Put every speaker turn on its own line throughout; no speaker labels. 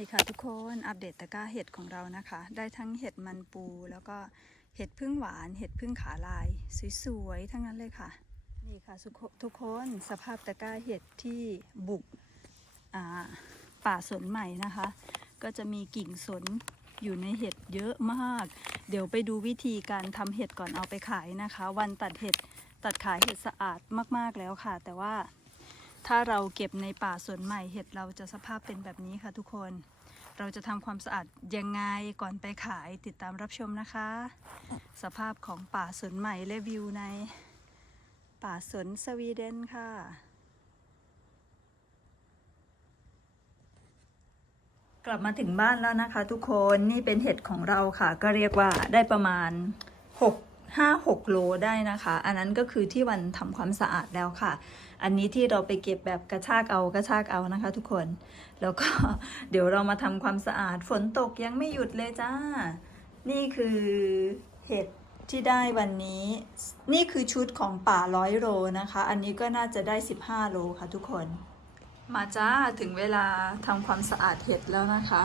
นี่ค่ะทุกคนอัปเดตตะกร้าเห็ดของเรานะคะ ได้ทั้งเห็ดมันปู แล้วก็เห็ดพึ่งหวานเห็ดพึ่งขาลาย สวยๆทั้งนั้นเลยค่ะ นี่ค่ะทุกคนสภาพตะกร้าเห็ดที่บุกป่าสนใหม่นะคะ ก็จะมีกิ่งสนอยู่ในเห็ดเยอะมาก เดี๋ยวไปดูวิธีการทำเห็ดก่อนเอาไปขายนะคะ วันตัดเห็ดตัดขายเห็ดสะอาดมากๆแล้วค่ะ แต่ว่า ถ้าเราเก็บในป่าสวนใหม่เห็ดเราจะสภาพเป็นแบบนี้ค่ะทุกคน เราจะทำความสะอาดยังไงก่อนไปขายติดตามรับชมนะคะ สภาพของป่าสวนใหม่และวิวใน ป่าสวนสวีเดนค่ะกลับมาถึงบ้านแล้วนะคะทุกคนนี่เป็นเห็ดของเราค่ะ ก็เรียกว่าได้ประมาณ 6 5 6 โลได้นะคะ อันนั้นก็คือที่วันทำความสะอาดแล้วค่ะ อันนี้ที่เราไปเก็บแบบกระชากเอากระชากเอานะคะ ทุกคน แล้วก็เดี๋ยวเรามาทำความสะอาดฝนตกยังไม่หยุดเลยจ้า นี่คือเห็ดที่ได้วันนี้ นี่คือชุดของป่าร้อยโลนะคะ อันนี้ก็น่าจะได้ 15 โลค่ะทุกคน มาจ้าถึงเวลาทำความสะอาดเห็ดแล้วนะคะ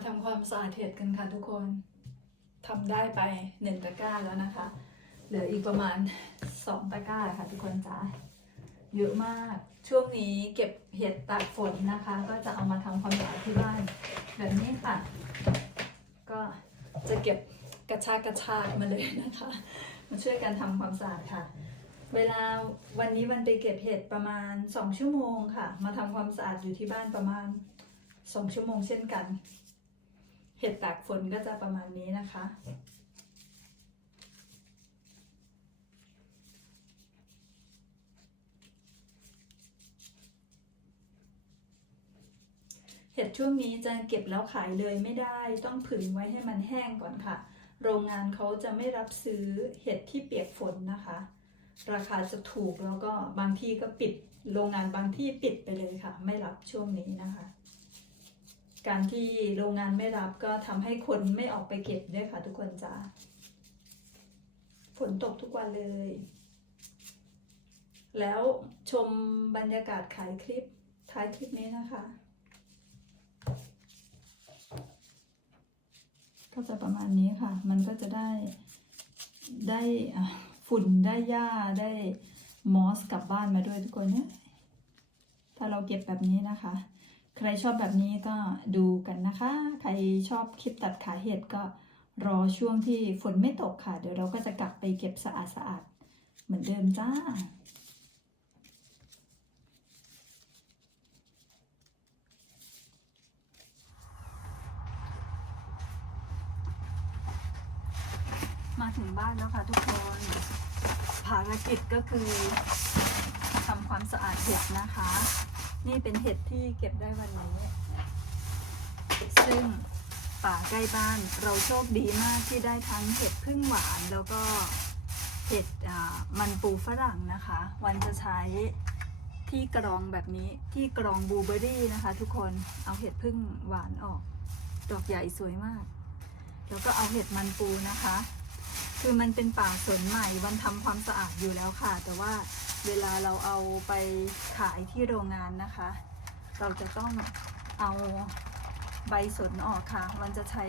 มาทำความสะอาดเห็ดกันค่ะทุกคนทำได้ไปหนึ่งตะกร้าแล้วนะคะ เหลืออีกประมาณสองตะกร้าค่ะทุกคนจ้าเยอะมาก ช่วงนี้เก็บเห็ดตากฝนนะคะ ก็จะเอามาทำความสะอาดที่บ้าน แบบนี้ค่ะ ก็จะเก็บกระชากกระชากมาเลยนะคะ มาช่วยกันทำความสะอาดค่ะ เวลาวันนี้วันไปเก็บเห็ดประมาณสองชั่วโมงค่ะ มาทำความสะอาดอยู่ที่บ้านประมาณสองชั่วโมงเช่นกัน เห็ดตากฝนก็จะประมาณนี้นะคะ เห็ดช่วงนี้จะเก็บแล้วขายเลยไม่ได้ต้องผึ่งไว้ให้มันแห้งก่อนค่ะ โรงงานเขาจะไม่รับซื้อเห็ดที่เปียกฝนนะคะ ราคาจะถูกแล้วก็บางที่ก็ปิด โรงงานบางที่ปิดไปเลยค่ะ ไม่รับช่วงนี้นะคะ การที่โรงงานไม่รับก็ทำให้คนไม่ออกไปเก็บด้วยค่ะทุกคนจ้าฝนตกทุกวันเลย แล้วชมบรรยากาศขายคลิปท้ายคลิปนี้นะคะ ก็จะประมาณนี้ค่ะ มันก็จะได้ได้ฝุ่นได้หญ้าได้มอสกลับบ้านมาด้วยทุกคนเนี่ยถ้าเราเก็บแบบนี้นะคะ ใครชอบแบบนี้ก็ดูกันนะคะ ใครชอบคลิปตัดขาเห็ดก็รอช่วงที่ฝนไม่ตกค่ะ เดี๋ยวเราก็จะกลับไปเก็บสะอาดสะอาดๆเหมือนเดิมจ้า มาถึงบ้านแล้วค่ะทุกคน ภารกิจก็คือทำความสะอาดเห็ดนะคะ นี่เป็นเห็ดที่เก็บได้วันนี้ ซึ่งป่าใกล้บ้านเราโชคดีมากที่ได้ทั้งเห็ดพึ่งหวานแล้วก็เห็ดมันปูฝรั่งนะคะ วันจะใช้ที่กรองแบบนี้ที่กรองบลูเบอร์รี่นะคะทุกคนเอาเห็ดพึ่งหวานออก ดอกใหญ่สวยมาก แล้วก็เอาเห็ดมันปูนะคะ คือมันเป็นป่าสวนใหม่วันทำความสะอาดอยู่แล้วค่ะ แต่ว่า เวลาเราเอาไปขายที่โรงงานนะคะ เราจะต้องเอาใบสนออกค่ะ มันจะใช้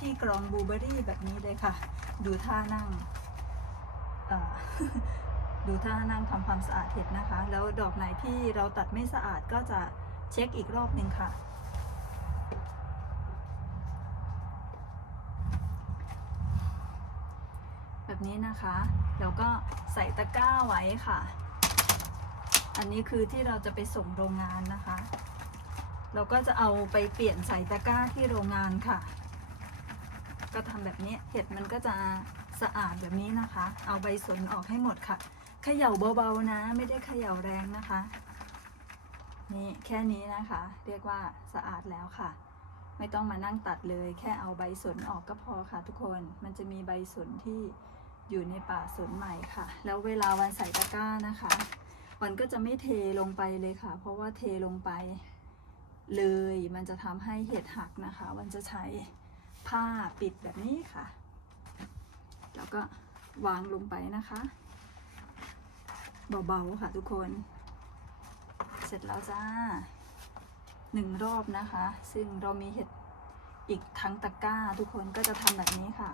ที่กรองบลูเบอรี่แบบนี้เลยค่ะ ดูท่านั่ง ดูท่านั่งทำความสะอาดเห็ดนะคะ แล้วดอกไหนที่เราตัดไม่สะอาดก็จะเช็คอีกรอบหนึ่งค่ะ แบบนี้นะคะ แล้วก็ ใส่ตะกร้าไว้ค่ะ อันนี้คือที่เราจะไปส่งโรงงานนะคะ เราก็จะเอาไปเปลี่ยนใส่ตะกร้าที่โรงงานค่ะ ก็ทำแบบนี้เห็ดมันก็จะสะอาดแบบนี้นะคะ เอาใบสนออกให้หมดค่ะเขย่าเบาๆนะ ไม่ได้เขย่าแรงนะคะ นี่แค่นี้นะคะ เรียกว่าสะอาดแล้วค่ะ ไม่ต้องมานั่งตัดเลย แค่เอาใบสนออกก็พอค่ะทุกคน มันจะมีใบสนที่ อยู่ในป่าสนใหม่ค่ะ แล้วเวลาวันใส่ตะกร้านะคะมันก็จะไม่เทลงไปเลยค่ะ เพราะว่าเทลงไปเลยมันจะทำให้เห็ดหักนะคะมันจะใช้ผ้าปิดแบบนี้ค่ะ แล้วก็วางลงไปนะคะ เบาๆค่ะทุกคน เสร็จแล้วจ้าหนึ่งรอบนะคะ ซึ่งเรามีเห็ดอีกทั้งตะกร้า ทุกคนก็จะทำแบบนี้ค่ะ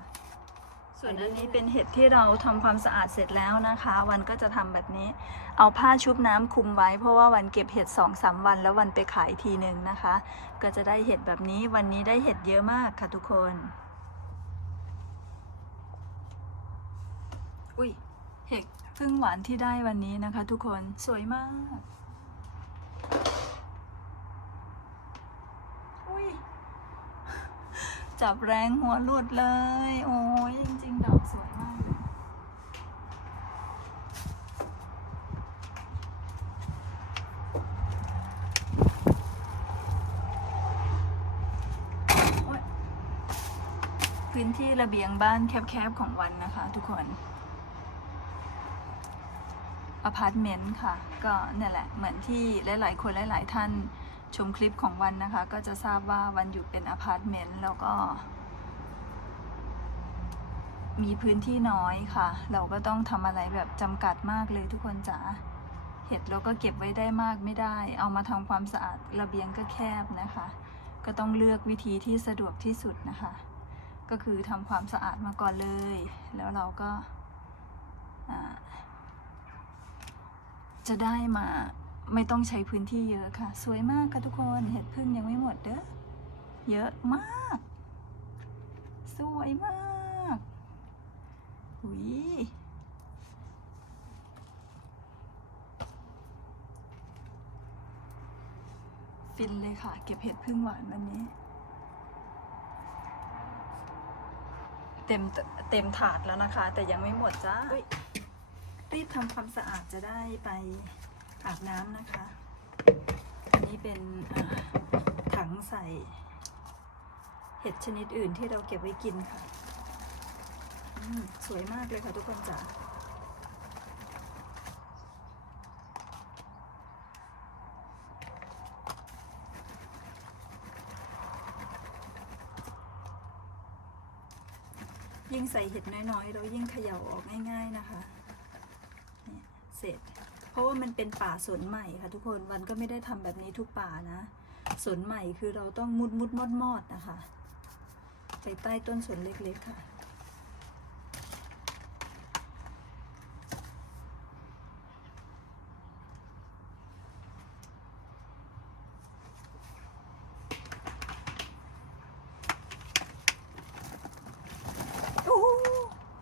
ส่วนอันนี้เป็นเห็ดที่เราทำความสะอาดเสร็จแล้วนะคะ วันก็จะทำแบบนี้ เอาผ้าชุบน้ำคลุมไว้ เพราะว่าวันเก็บเห็ดสองสามวันแล้ววันไปขายทีหนึ่งนะคะ ก็จะได้เห็ดแบบนี้วันนี้ได้เห็ดเยอะมากค่ะทุกคน อุ้ยเห็ดพึ่งหวานที่ได้วันนี้นะคะ ทุกคนสวยมาก อุ้ย จับแรงหัวหลุดเลย โอ้ยจริง ๆ ดอกสวยมากเลยโอ๊ยพื้นที่ระเบียงบ้านแคบๆ ของวันนะคะทุกคนอพาร์ตเมนต์ค่ะ ก็เนี่ยแหละ เหมือนที่หลาย ๆ คนหลาย ๆ ท่าน ชมคลิปของวันนะคะ ก็จะทราบว่าวันอยู่เป็นอพาร์ตเมนต์แล้วก็ มีพื้นที่น้อยค่ะ เราก็ต้องทำอะไรแบบจำกัดมากเลยทุกคนจ๋าเห็ดเราก็เก็บไว้ได้มากไม่ได้ เอามาทำความสะอาดระเบียงก็แคบนะคะ ก็ต้องเลือกวิธีที่สะดวกที่สุดนะคะ ก็คือทำความสะอาดมาก่อนเลย แล้วเราก็จะได้มา ไม่ต้องใช้พื้นที่เยอะค่ะ สวยมากค่ะทุกคนเห็ดพึ่งยังไม่หมดเด้อเยอะมาก สวยมากหุยฟินเลยค่ะ เก็บเห็ดพึ่งหวานวันนี้ เต็มเต็มถาดแล้วนะคะ แต่ยังไม่หมดจ้ารีบทำความสะอาดจะได้ไป อาบน้ำนะคะ อันนี้เป็นถังใส่ เห็ดชนิดอื่นที่เราเก็บไว้กินค่ะ สวยมากเลยค่ะทุกคนจ๋ายิ่งใส่เห็ดน้อยๆ เรายิ่งเขย่าออกง่าย ๆ นะคะ เสร็จ เพราะว่ามันเป็นป่าสนใหม่ค่ะทุกคนวันก็ไม่ได้ทำแบบนี้ทุกป่านะสนใหม่คือเราต้องมุดมุดมอดมอดนะคะไปใต้ต้นสนเล็กๆค่ะ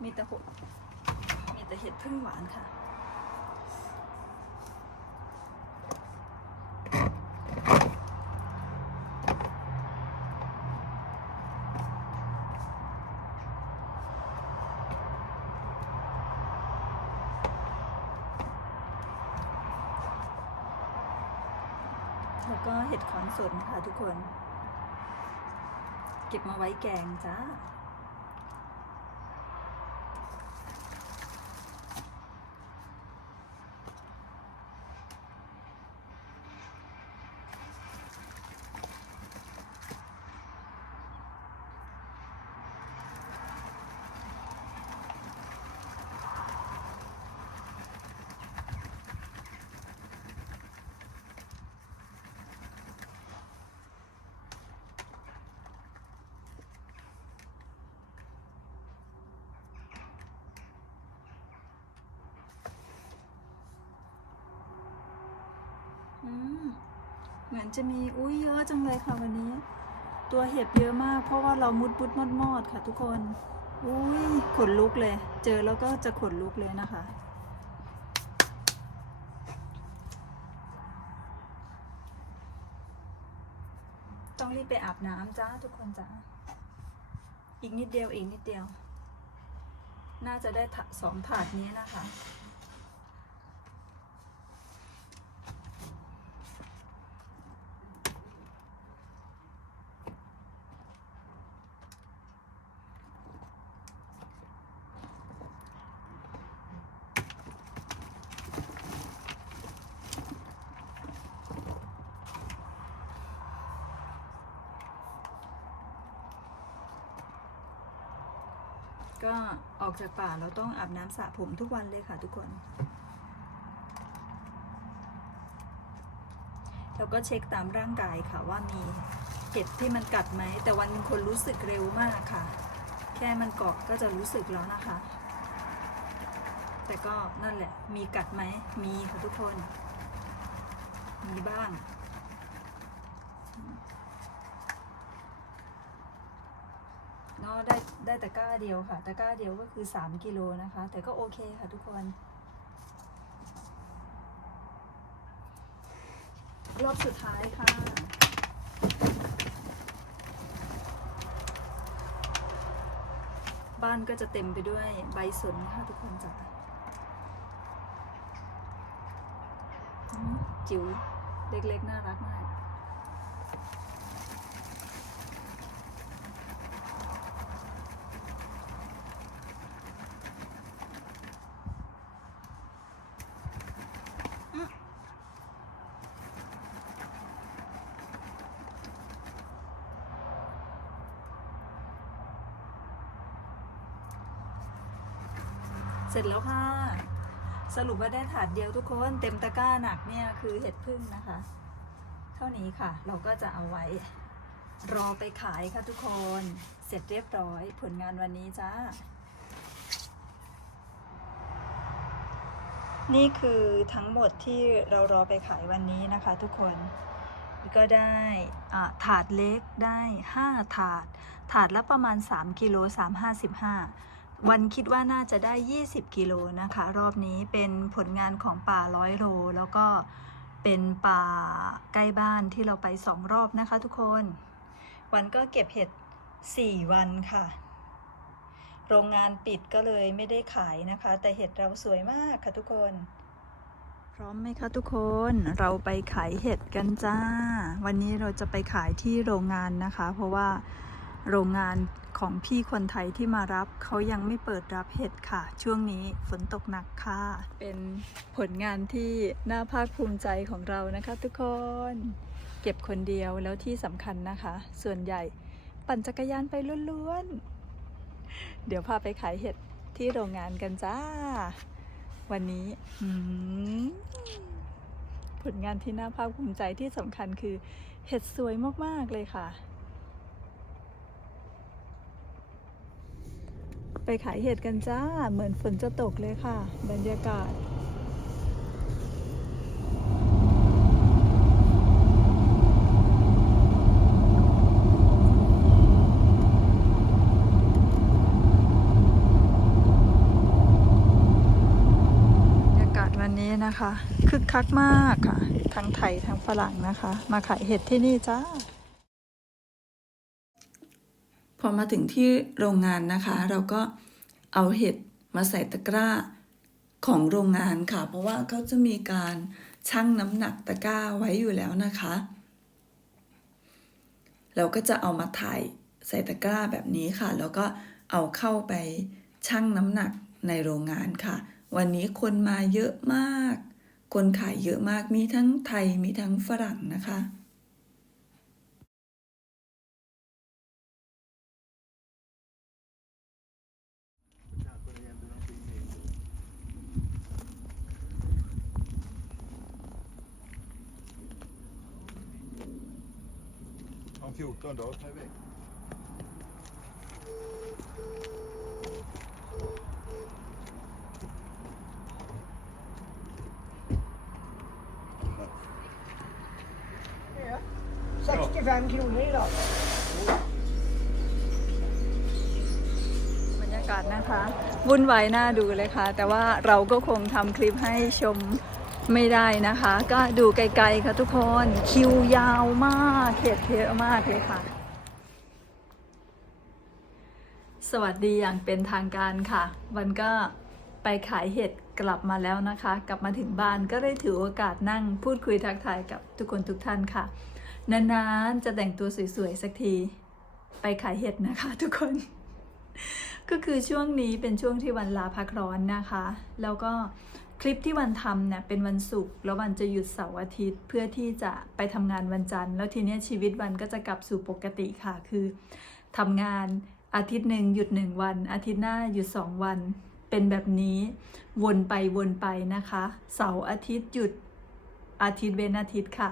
มีแต่หดมีแต่เห็ดพึ่งหวานค่ะ แล้วก็เห็ดขอนสนค่ะทุกคน เก็บมาไว้แกงจ้า อืม เหมือนจะมีอุ้ยเยอะจังเลยค่ะวันนี้ ตัวเห็บเยอะมาก เพราะว่าเรามุดมุดมอดมอดค่ะ ทุกคนอุ้ยขนลุกเลย เจอแล้วก็จะขนลุกเลยนะคะ ต้องรีบไปอาบน้ำจ้าทุกคนจ้าอีกนิดเดียวอีกนิดเดียว น่าจะได้ถะสองถาดนี้นะคะ อกจากป่าเราต้องอาบน้ำสระผมทุกวันเลยค่ะทุกคน แล้วก็เช็คตามร่างกายค่ะว่ามีเห็บที่มันกัดไหม แต่วันคนรู้สึกเร็วมากค่ะ แค่มันเกาะก็จะรู้สึกแล้วนะคะ แต่ก็นั่นแหละมีกัดไหมมีค่ะทุกคน มีบ้าง เนาะได้ได้ตะกร้าเดียวค่ะ ตะกร้าเดียวก็คือ 3 กิโลนะคะ แต่ก็โอเคค่ะทุกคน รอบสุดท้ายค่ะ บ้านก็จะเต็มไปด้วยใบสนค่ะทุกคนจ้ะจิ๋วเล็กๆ น่ารักมาก เสร็จแล้วค่ะ สรุปว่าได้ถาดเดียวทุกคนเต็มตะกร้าหนักเนี่ยคือเห็ดพึ่งนะคะ เท่านี้ค่ะ เราก็จะเอาไว้ รอไปขายค่ะทุกคนเสร็จเรียบร้อยผลงานวันนี้จ้า นี่คือทั้งหมดที่เรารอไปขายวันนี้นะคะ ทุกคนก็ได้อ่าถาดเล็กได้ 5 ถาด ถาดละประมาณ 3กิโล3 55 วันคิดว่าน่าจะได้ 20 กิโลนะคะ รอบนี้เป็นผลงานของป่าร้อยโล แล้วก็เป็นป่าใกล้บ้านที่เราไปสองรอบนะคะทุกคน วันก็เก็บเห็ด 4 วันค่ะ โรงงานปิดก็เลยไม่ได้ขายนะคะ แต่เห็ดเราสวยมากค่ะทุกคน พร้อมไหมคะทุกคน เราไปขายเห็ดกันจ้า วันนี้เราจะไปขายที่โรงงานนะคะ เพราะว่า โรงงานของพี่คนไทยที่มารับเขายังไม่เปิดรับเห็ดค่ะ ช่วงนี้ฝนตกหนักค่ะ เป็นผลงานที่น่าภาคภูมิใจของเรานะคะทุกคน เก็บคนเดียวแล้วที่สำคัญนะคะ ส่วนใหญ่ปั่นจักรยานไปล้วนๆ เดี๋ยวพาไปขายเห็ดที่โรงงานกันจ้า วันนี้ผลงานที่น่าภาคภูมิใจที่สำคัญคือเห็ดสวยมากๆเลยค่ะ ไปขายเห็ดกันจ้า เหมือนฝนจะตกเลยค่ะบรรยากาศบรรยากาศวันนี้นะคะคึกคักมากค่ะ ทั้งไทยทั้งฝรั่งนะคะ มาขายเห็ดที่นี่จ้า พอมาถึงที่โรงงานนะคะ เราก็เอาเห็ดมาใส่ตะกร้าของโรงงานค่ะ เพราะว่าเขาจะมีการชั่งน้ำหนักตะกร้าไว้อยู่แล้วนะคะ เราก็จะเอามาถ่ายใส่ตะกร้าแบบนี้ค่ะ แล้วก็เอาเข้าไปชั่งน้ำหนักในโรงงานค่ะ วันนี้คนมาเยอะมาก คนขายเยอะมากมีทั้งไทยมีทั้งฝรั่งนะคะ
14 dagar tar vi.
Ja. 65 kronor idag.
บรรยากาศนะคะ วุ่นวายน่าดูเลยค่ะ แต่ว่าเราก็คงทำคลิปให้ชม ไม่ได้นะคะ ก็ดูไกลๆค่ะทุกคนคิวยาวมากเขตเยอะมากเลยค่ะ สวัสดีอย่างเป็นทางการค่ะวันก็ไปขายเห็ดกลับมาแล้วนะคะ กลับมาถึงบ้านก็ได้ถือโอกาสนั่งพูดคุยทักทายกับทุกคนทุกท่านค่ะ นานๆจะแต่งตัวสวยๆสักที ไปขายเห็ดนะคะ ทุกคน ก็คือช่วงนี้เป็นช่วงที่วันลาพักร้อนนะคะ แล้วก็ คลิปที่วันทำเนี่ยเป็นวันศุกร์แล้ววันจะหยุดเสาร์อาทิตย์ เพื่อที่จะไปทำงานวันจันทร์ แล้วทีเนี้ยชีวิตวันก็จะกลับสู่ปกติค่ะ คือทำงานอาทิตย์หนึ่งหยุดหนึ่งวัน อาทิตย์หน้าหยุดสองวัน เป็นแบบนี้วนไปวนไปนะคะ เสาร์อาทิตย์หยุดอาทิตย์เว้นอาทิตย์ค่ะ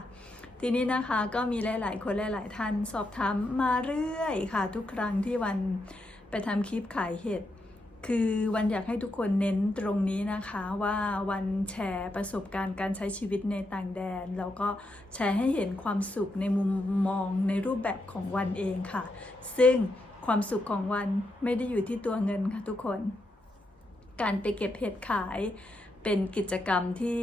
ทีนี้นะคะก็มีหลาย ๆ คนหลาย ๆ ท่านสอบถามมาเรื่อยค่ะ ทุกครั้งที่วันไปทำคลิปขายเห็ด คือวันอยากให้ทุกคนเน้นตรงนี้นะคะว่าวันแชร์ประสบการณ์การใช้ชีวิตในต่างแดน แล้วก็แชร์ให้เห็นความสุขในมุมมองในรูปแบบของวันเองค่ะ ซึ่งความสุขของวันไม่ได้อยู่ที่ตัวเงินค่ะทุกคน การไปเก็บเห็ดขายเป็นกิจกรรมที่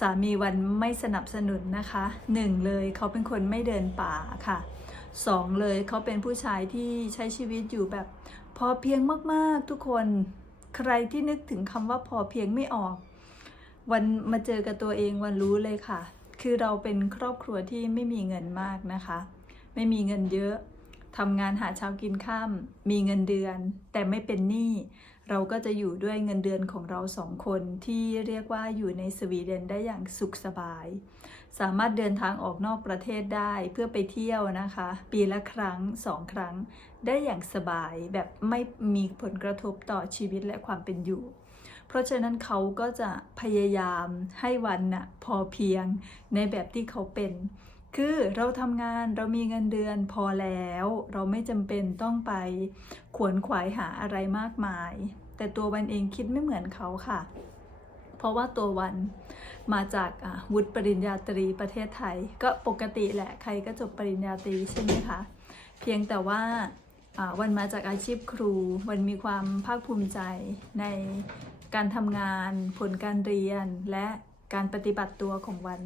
สามีวันไม่สนับสนุนนะคะหนึ่งเลยเขาเป็นคนไม่เดินป่าค่ะสองเลยเขาเป็นผู้ชายที่ใช้ชีวิตอยู่แบบ พอเพียงมากๆทุกคนใครที่นึกถึงคำว่าพอเพียงไม่ออก วันมาเจอกับตัวเองวันรู้เลยค่ะ คือเราเป็นครอบครัวที่ไม่มีเงินมากนะคะ ไม่มีเงินเยอะ ทำงานหาเช้ากินข้ามมีเงินเดือน แต่ไม่เป็นหนี้เราก็จะอยู่ด้วยเงินเดือนของเราสองคนที่เรียกว่าอยู่ในสวีเดนได้อย่างสุขสบาย สามารถเดินทางออกนอกประเทศได้เพื่อไปเที่ยวนะคะ ปีละครั้งสองครั้ง ได้อย่างสบายแบบไม่มีผลกระทบต่อชีวิตและความเป็นอยู่ เพราะฉะนั้นเขาก็จะพยายามให้วันน่ะพอเพียงในแบบที่เขาเป็น คือเราทำงานเรามีเงินเดือนพอแล้ว เราไม่จำเป็นต้องไปขวนขวายหาอะไรมากมาย แต่ตัววันเองคิดไม่เหมือนเขาค่ะ เพราะว่าตัววันมาจากวุฒิปริญญาตรีประเทศไทย ก็ปกติแหละใครก็จบปริญญาตรีใช่ไหมคะ เพียงแต่ว่าวันมาจากอาชีพครู วันมีความภาคภูมิใจในการทำงาน ผลการเรียนและการปฏิบัติตัวของวัน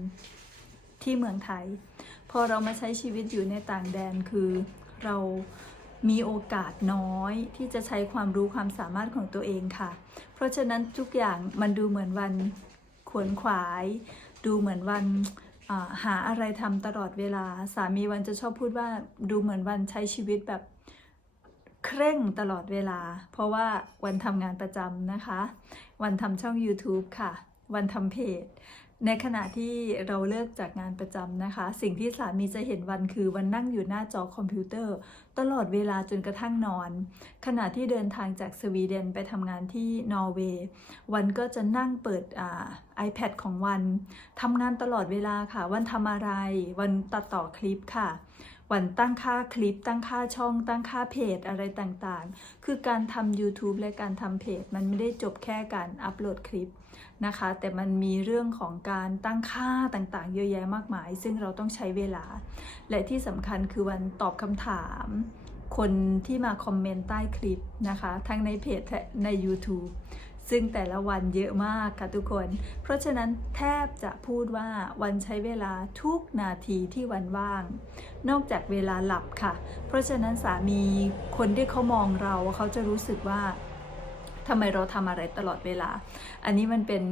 ที่เมืองไทย พอเรามาใช้ชีวิตอยู่ในต่างแดนคือเรามีโอกาสน้อยที่จะใช้ความรู้ความสามารถของตัวเองค่ะ เพราะฉะนั้นทุกอย่างมันดูเหมือนวันขวนขวาย ดูเหมือนวันหาอะไรทำตลอดเวลา สามีวันจะชอบพูดว่าดูเหมือนวันใช้ชีวิตแบบเคร่งตลอดเวลา เพราะว่าวันทำงานประจำนะคะ วันทำช่อง YouTube ค่ะ วันทำเพจในขณะที่เราเลิกจากงานประจำนะคะ สิ่งที่สามีจะเห็นวันคือวันนั่งอยู่หน้าจอคอมพิวเตอร์ ตลอดเวลาจนกระทั่งนอน ขณะที่เดินทางจากสวีเดนไปทำงานที่นอร์เวย์วันก็จะนั่งเปิดอ่า iPad ของวันทำงานตลอดเวลาค่ะ วันทำอะไร วันตัดต่อคลิปค่ะ วันตั้งค่าคลิป ตั้งค่าช่อง ตั้งค่าเพจอะไรต่างๆ คือการทำ YouTube และการทำเพจ มันไม่ได้จบแค่การอัปโหลดคลิปนะคะ แต่มันมีเรื่องของการตั้งค่าต่างๆ เยอะแยะมากมาย ซึ่งเราต้องใช้เวลา และที่สำคัญคือวันตอบคำถามคนที่มาคอมเมนต์ใต้คลิปนะคะ ทั้งในเพจและใน YouTube ซึ่งแต่ละวันเยอะมากค่ะทุกคน เพราะฉะนั้นแทบจะพูดว่าวันใช้เวลาทุกนาทีที่วันว่าง นอกจากเวลาหลับค่ะ เพราะฉะนั้นสามีคนที่เขามองเราเขาจะรู้สึกว่าทำไมเราทำอะไรตลอดเวลา อันนี้มันเป็น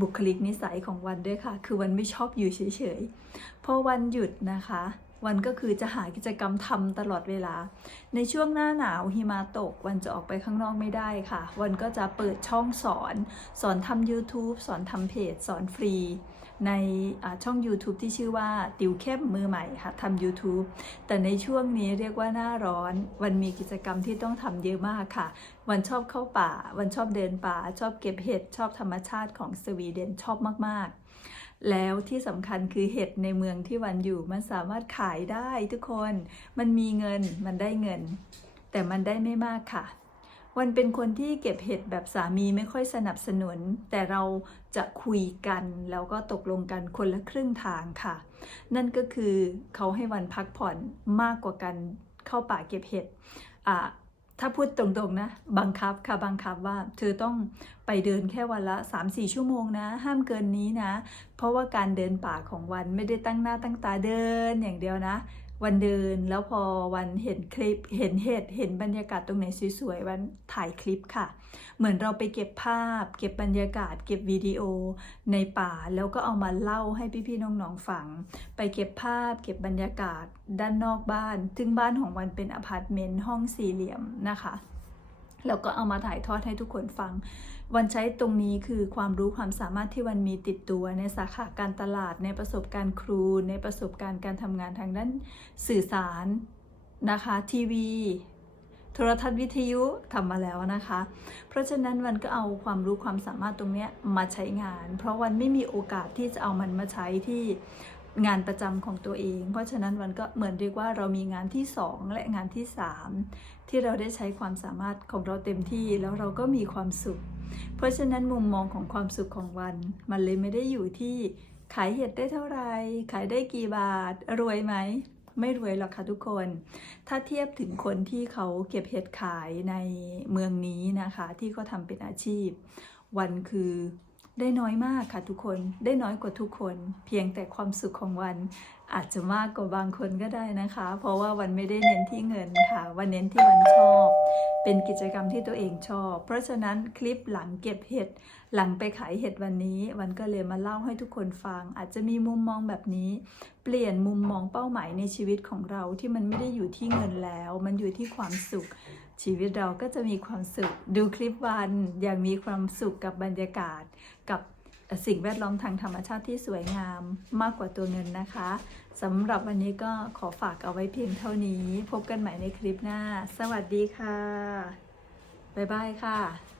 บุคลิกนิสัยของวันด้วยค่ะ คือวันไม่ชอบอยู่เฉยๆ พอวันหยุดนะคะ วันก็คือจะหากิจกรรมทำตลอดเวลา ในช่วงหน้าหนาวหิมะตก วันจะออกไปข้างนอกไม่ได้ค่ะ วันก็จะเปิดช่องสอน สอนทำ YouTube สอนทำเพจ สอนฟรี ในช่อง YouTube ที่ชื่อว่าติวเข้มมือใหม่ค่ะทำ YouTube แต่ในช่วงนี้เรียกว่าหน้าร้อน วันมีกิจกรรมที่ต้องทำเยอะมากค่ะ วันชอบเข้าป่า วันชอบเดินป่า ชอบเก็บเห็ด ชอบธรรมชาติของสวีเดนชอบมากๆ แล้วที่สำคัญคือเห็ดในเมืองที่วันอยู่ มันสามารถขายได้ทุกคน มันมีเงินมันได้เงิน แต่มันได้ไม่มากค่ะ วันเป็นคนที่เก็บเห็ดแบบสามีไม่ค่อยสนับสนุน แต่เราจะคุยกันแล้วก็ตกลงกันคนละครึ่งทางค่ะ นั่นก็คือเขาให้วันพักผ่อนมากกว่ากันเข้าป่าเก็บเห็ดอ่า ถ้าพูดตรงๆนะ บังคับค่ะบังคับว่า เธอต้องไปเดินแค่วันละ 3-4 ชั่วโมงนะ ห้ามเกินนี้นะ เพราะว่าการเดินป่าของวันไม่ได้ตั้งหน้าตั้งตาเดินอย่างเดียวนะ วันเดินแล้วพอวันเห็นคลิปเห็นเหตุเห็นบรรยากาศตรงไหนสวยๆวันถ่ายคลิปค่ะ เหมือนเราไปเก็บภาพ เก็บบรรยากาศ เก็บวิดีโอในป่าแล้วก็เอามาเล่าให้พี่ๆน้องๆฟัง ไปเก็บภาพ เก็บบรรยากาศด้านนอกบ้าน ซึ่งบ้านของวันเป็นอพาร์ตเมนต์ห้องสี่เหลี่ยมนะคะแล้วก็เอามาถ่ายทอดให้ทุกคนฟัง วันใช้ตรงนี้คือความรู้ความสามารถที่วันมีติดตัวในสาขาการตลาด ในประสบการณ์ครู ในประสบการณ์การทำงานทางด้านสื่อสารนะคะทีวีโทรทัศน์วิทยุทำมาแล้วนะคะ เพราะฉะนั้นวันก็เอาความรู้ความสามารถตรงเนี้ยมาใช้งาน เพราะวันไม่มีโอกาสที่จะเอามันมาใช้ที่ งานประจำของตัวเอง เพราะฉะนั้นวันก็เหมือนเรียกว่าเรามีงานที่ 2 และงานที่ 3 ที่เราได้ใช้ความสามารถของเราเต็มที่แล้วเราก็มีความสุข เพราะฉะนั้นมุมมองของความสุขของวัน มันเลยไม่ได้อยู่ที่ขายเห็ดได้เท่าไหร่ขายได้กี่บาท รวยไหมไม่รวยหรอกค่ะทุกคน ถ้าเทียบถึงคนที่เขาเก็บเห็ดขายในเมืองนี้นะคะ ที่เขาทำเป็นอาชีพ วันคือ ได้น้อยมากค่ะทุกคนได้น้อยกว่าทุกคน เพียงแต่ความสุขของวันอาจจะมากกว่าบางคนก็ได้นะคะ เพราะว่าวันไม่ได้เน้นที่เงินค่ะ วันเน้นที่วันชอบ เป็นกิจกรรมที่ตัวเองชอบ เพราะฉะนั้นคลิปหลังเก็บเห็ดหลังไปขายเห็ดวันนี้ วันก็เลยมาเล่าให้ทุกคนฟัง อาจจะมีมุมมองแบบนี้ เปลี่ยนมุมมองเป้าหมายในชีวิตของเราที่มันไม่ได้อยู่ที่เงินแล้ว มันอยู่ที่ความสุข ชีวิตเราก็จะมีความสุขดูคลิปวันอย่างมีความสุขกับบรรยากาศ กับสิ่งแวดล้อมทางธรรมชาติที่สวยงามมากกว่าตัวเงินนะคะสำหรับวันนี้ก็ขอฝากเอาไว้เพียงเท่านี้ พบกันใหม่ในคลิปหน้า สวัสดีค่ะ บ๊ายบายค่ะ